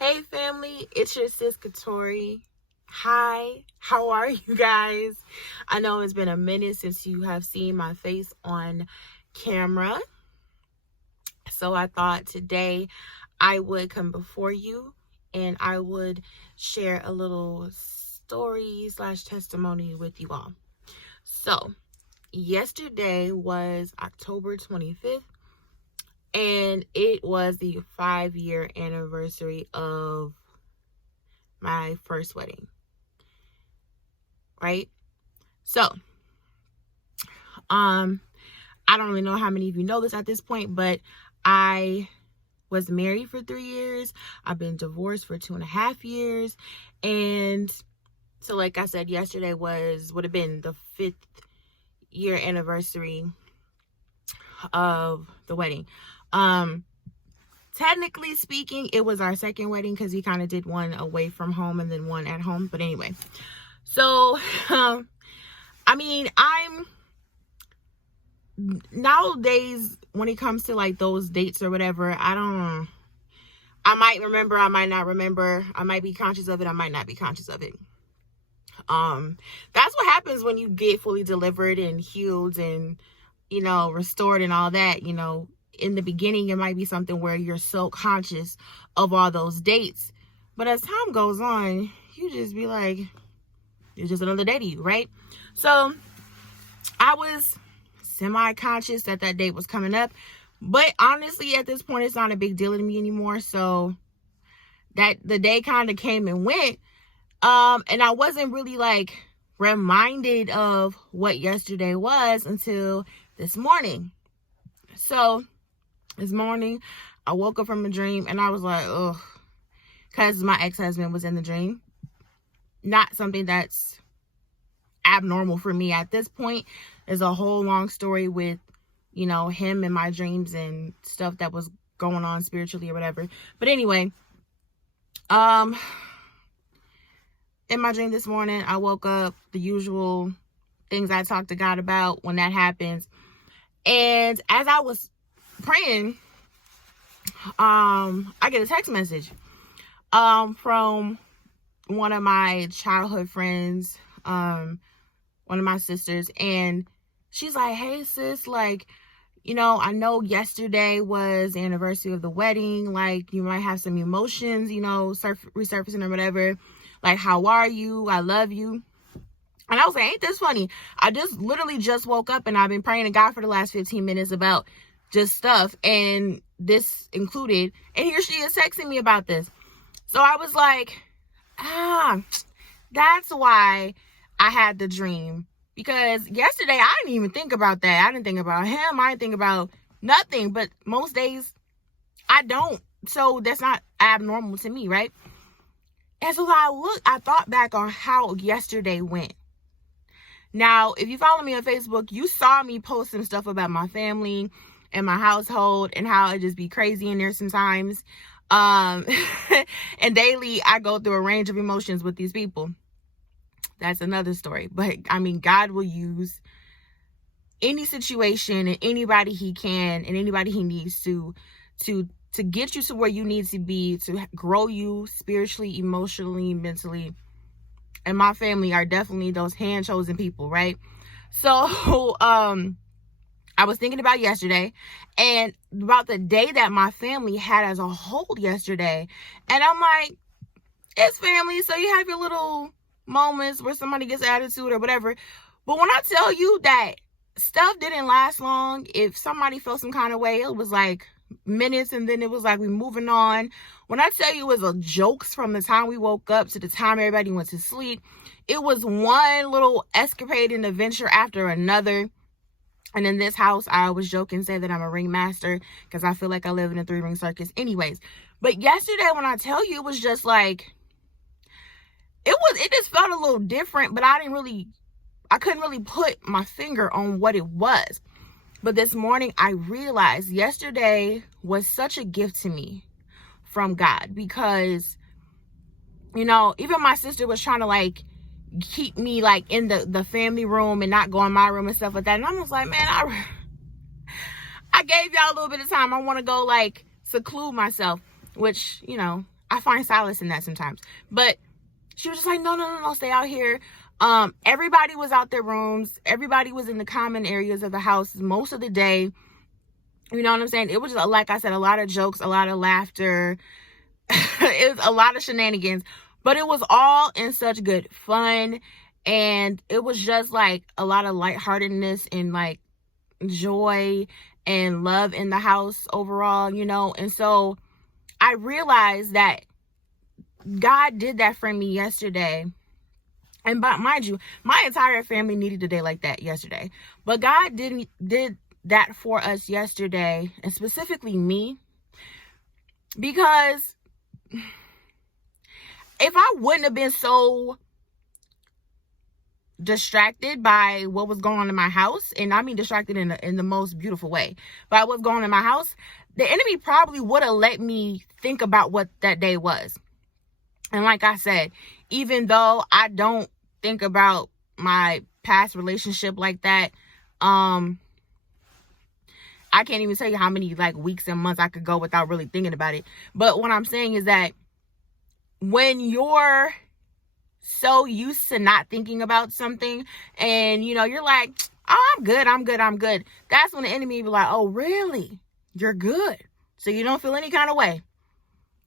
Hey family, it's your sis Katori. Hi, how are you guys? I know it's been a minute since you have seen my face on camera. So I thought today I would come before you and I would share a little story / testimony with you all. So yesterday was October 25th. And it was the 5-year anniversary of my first wedding, right? So, I don't really know how many of you know this at this point, but I was married for 3 years. I've been divorced for 2.5 years. And so, like I said, yesterday would have been the 5th year anniversary of the wedding. Technically speaking, it was our second wedding because we kind of did one away from home and then one at home. But anyway, so I'm nowadays, when it comes to like those dates or whatever, I might remember, I might not remember, I might be conscious of it, I might not be conscious of it. That's what happens when you get fully delivered and healed and restored and all that. In the beginning, it might be something where you're so conscious of all those dates. But as time goes on, you just be like, it's just another day to you, right? So I was semi-conscious that date was coming up. But honestly, at this point, it's not a big deal to me anymore. So that the day kind of came and went. And I wasn't really like reminded of what yesterday was until this morning. So this morning, I woke up from a dream and I was like, ugh, because my ex-husband was in the dream. Not something that's abnormal for me at this point. There's a whole long story with, him and my dreams and stuff that was going on spiritually or whatever. But anyway, in my dream this morning, I woke up, the usual things I talk to God about when that happens. And as I was praying, I get a text message from one of my childhood friends, one of my sisters, and she's like, hey sis, like, I know yesterday was the anniversary of the wedding, like you might have some emotions, resurfacing or whatever, like how are you, I love you. And I was like, ain't this funny? I literally just woke up and I've been praying to God for the last 15 minutes about just stuff. And this included. And here she is texting me about this. So I was like, that's why I had the dream. Because yesterday I didn't even think about that. I didn't think about him. I didn't think about nothing. But most days I don't. So that's not abnormal to me, right? And so I thought back on how yesterday went. Now, if you follow me on Facebook, you saw me post some stuff about my family and my household and how it just be crazy in there sometimes. And daily, I go through a range of emotions with these people. That's another story. But, God will use any situation and anybody he can and anybody he needs to get you to where you need to be, to grow you spiritually, emotionally, mentally. And my family are definitely those hand-chosen people, right? So, I was thinking about yesterday and about the day that my family had as a whole yesterday. And I'm like, it's family, so you have your little moments where somebody gets attitude or whatever. But when I tell you that stuff didn't last long, if somebody felt some kind of way, it was like minutes and then it was like we moving on. When I tell you it was jokes from the time we woke up to the time everybody went to sleep, it was one little escapade and adventure after another. And in this house, I always joke and say that I'm a ringmaster because I feel like I live in a 3-ring circus anyways. But yesterday, when I tell you, it was just like, it just felt a little different, but I couldn't really put my finger on what it was. But this morning, I realized yesterday was such a gift to me from God because, even my sister was trying to like keep me like in the family room and not go in my room and stuff like that. And I was like, man, I gave y'all a little bit of time. I want to go like seclude myself, which, I find solace in that sometimes. But she was just like, no, stay out here. Everybody was out their rooms. Everybody was in the common areas of the house most of the day. You know what I'm saying? It was just, like I said, a lot of jokes, a lot of laughter. It was a lot of shenanigans, but it was all in such good fun. And it was just like a lot of lightheartedness and like joy and love in the house overall, you know. And so I realized that God did that for me yesterday. And but mind you, my entire family needed a day like that yesterday. But God did that for us yesterday, and specifically me, because if I wouldn't have been so distracted by what was going on in my house, and I mean distracted in the most beautiful way by what's going on in my house, the enemy probably would have let me think about what that day was. And like I said, even though I don't think about my past relationship like that, I can't even tell you how many like weeks and months I could go without really thinking about it. But what I'm saying is that when you're so used to not thinking about something, and you know, you're like, oh, I'm good. That's when the enemy be like, oh, really? You're good. So you don't feel any kind of way.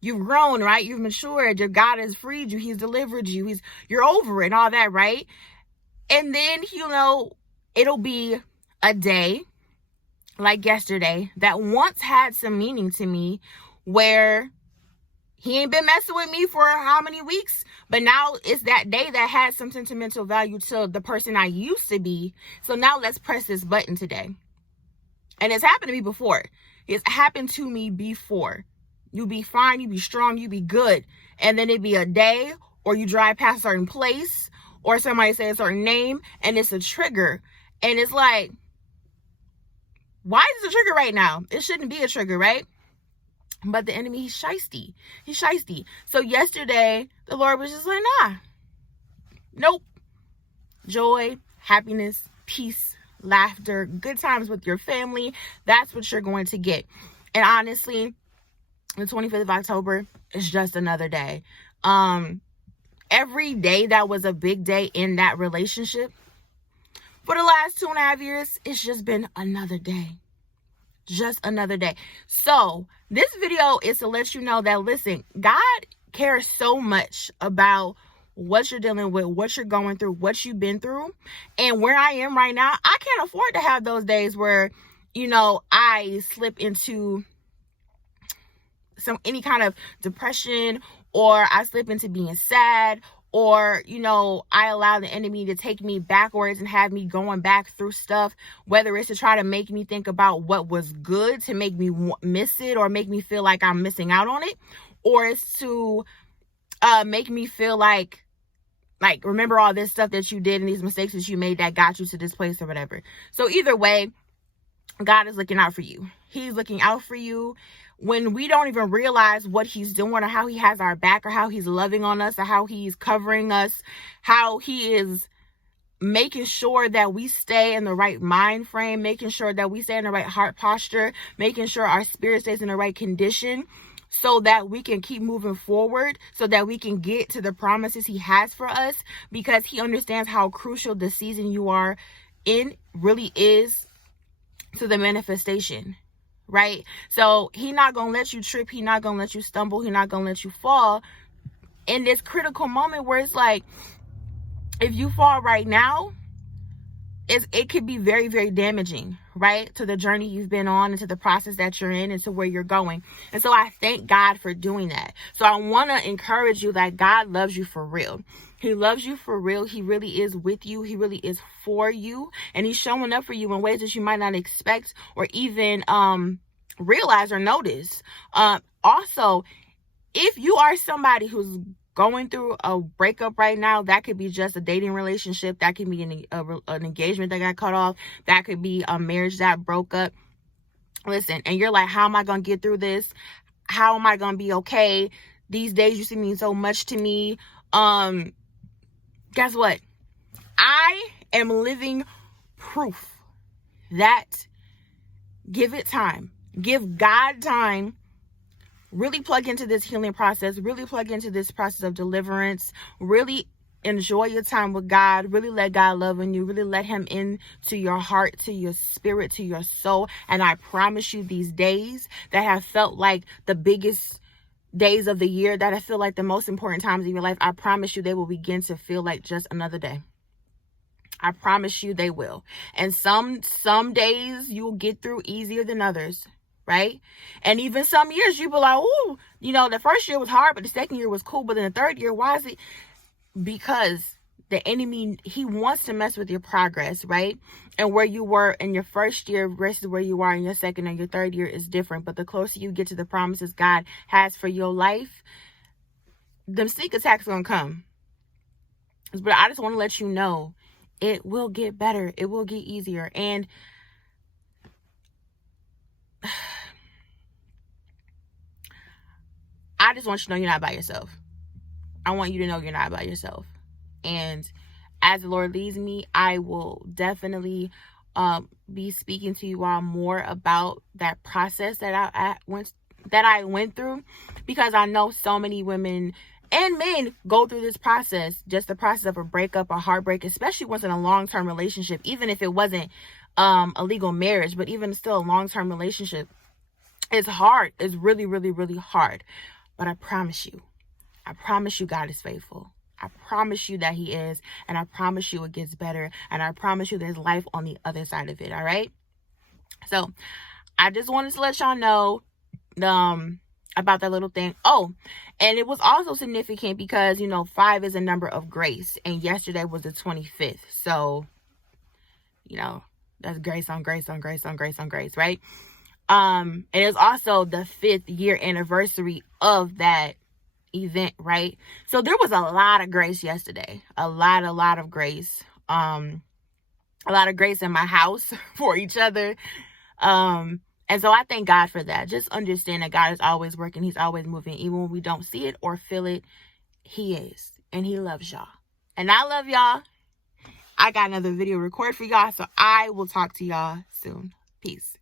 You've grown, right? You've matured. Your God has freed you. He's delivered you. You're over it and all that, right? And then, you know, it'll be a day like yesterday that once had some meaning to me, where he ain't been messing with me for how many weeks, but now it's that day that has some sentimental value to the person I used to be. So now let's press this button today. And it's happened to me before. It's happened to me before. You be fine, you be strong, you be good. And then it be a day, or you drive past a certain place, or somebody say a certain name, and it's a trigger. And it's like, why is it a trigger right now? It shouldn't be a trigger, right? But the enemy, he's shiesty. He's shiesty. So yesterday, the Lord was just like, nah. Nope. Joy, happiness, peace, laughter, good times with your family. That's what you're going to get. And honestly, the 25th of October is just another day. Every day that was a big day in that relationship for the last 2.5 years, it's just been another day. Just another day. So this video is to let you know that, listen, God cares so much about what you're dealing with, what you're going through, what you've been through. And where I am right now, I can't afford to have those days where, you know, I slip into any kind of depression, or I slip into being sad, or, you know, I allow the enemy to take me backwards and have me going back through stuff, whether it's to try to make me think about what was good, to make me miss it, or make me feel like I'm missing out on it, or it's to make me feel like remember all this stuff that you did and these mistakes that you made that got you to this place or whatever. So either way, God is looking out for you. He's looking out for you when we don't even realize what he's doing, or how he has our back, or how he's loving on us, or how he's covering us, how he is making sure that we stay in the right mind frame, making sure that we stay in the right heart posture, making sure our spirit stays in the right condition, so that we can keep moving forward, so that we can get to the promises he has for us, because he understands how crucial the season you are in really is to the manifestation, right? So he's not gonna let you trip, he's not gonna let you stumble, he's not gonna let you fall in this critical moment where it's like, if you fall right now, it could be very, very damaging, right, to the journey you've been on, and to the process that you're in, and to where you're going. And so I thank God for doing that. So I want to encourage you that God loves you for real. He loves you for real. He really is with you. He really is for you. And he's showing up for you in ways that you might not expect, or even realize or notice. Also, if you are somebody who's going through a breakup right now, that could be just a dating relationship, that could be an engagement that got cut off, that could be a marriage that broke up. Listen, and you're like, how am I going to get through this? How am I going to be okay? These days used to mean so much to me. Guess what? I am living proof that give it time. Give God time really plug into this healing process, really plug into this process of deliverance, really enjoy your time with God, really let God love on you, really let him into your heart, to your spirit, to your soul. And I promise you, these days that have felt like the biggest days of the year, that I feel like the most important times of your life, I promise you they will begin to feel like just another day. I promise you they will. And some days you'll get through easier than others, right? And even some years you'll be like, oh, the first year was hard, but the second year was cool. But then the third year, why is it? Because the enemy, he wants to mess with your progress, right? And where you were in your first year versus where you are in your second and your third year is different. But the closer you get to the promises God has for your life, them sneak attacks gonna come. But I just want to let you know, it will get better. It will get easier. And I just want you to know you're not by yourself. I want you to know you're not by yourself. And as the Lord leads me, I will definitely be speaking to you all more about that process that I went through, because I know so many women and men go through this process, just the process of a breakup or heartbreak, especially once in a long-term relationship, even if it wasn't a legal marriage, but even still a long-term relationship. It's hard. It's really, really, really hard. But I promise you God is faithful. I promise you that he is. And I promise you it gets better. And I promise you there's life on the other side of it. All right. So I just wanted to let y'all know about that little thing. Oh, and it was also significant because, 5 is a number of grace. And yesterday was the 25th. So, that's grace on grace on grace on grace on grace, right? And it's also the 5th year anniversary of that event, right? So there was a lot of grace yesterday. A lot of grace. A lot of grace in my house for each other. And so I thank God for that. Just understand that God is always working. He's always moving. Even when we don't see it or feel it, he is. And he loves y'all. And I love y'all. I got another video recorded for y'all. So I will talk to y'all soon. Peace.